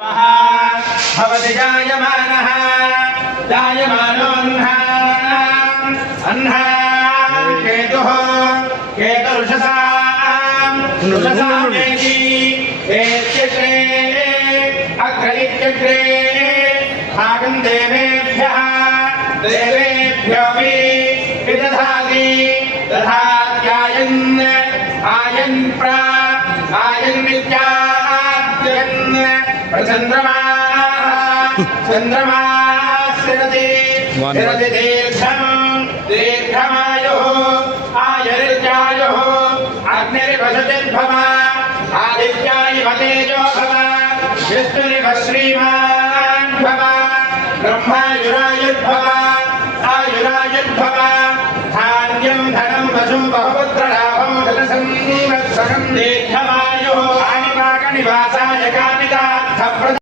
भवति जायमानः जायमानोऽह्ना अह्ना केतुः केतुरुषसाम् रुषसामेति एत्यग्रे अग्र इत्यग्रे भागम् देवेभ्यः देवेभ्योऽपि विदधाति, दधात्यायन्, आयन् प्रा आयन्नित्याद्यन् ప్రచంద్రమా చంద్రమా స్థిరతి స్థిరతి దీర్ఘం దీర్ఘమాయు ఆయుర్జాయు అగ్నిరిభసతిర్భవ ఆదిత్యానివ తేజో భవ విష్ణునివ శ్రీమాన్ భవ బ్రహ్మాయురాయుర్భవ ఆయురాయుర్భవ ధాన్యం ధనం వశుం బహుపుత్రలాభం ధనసంవత్సరం సజానికార్థ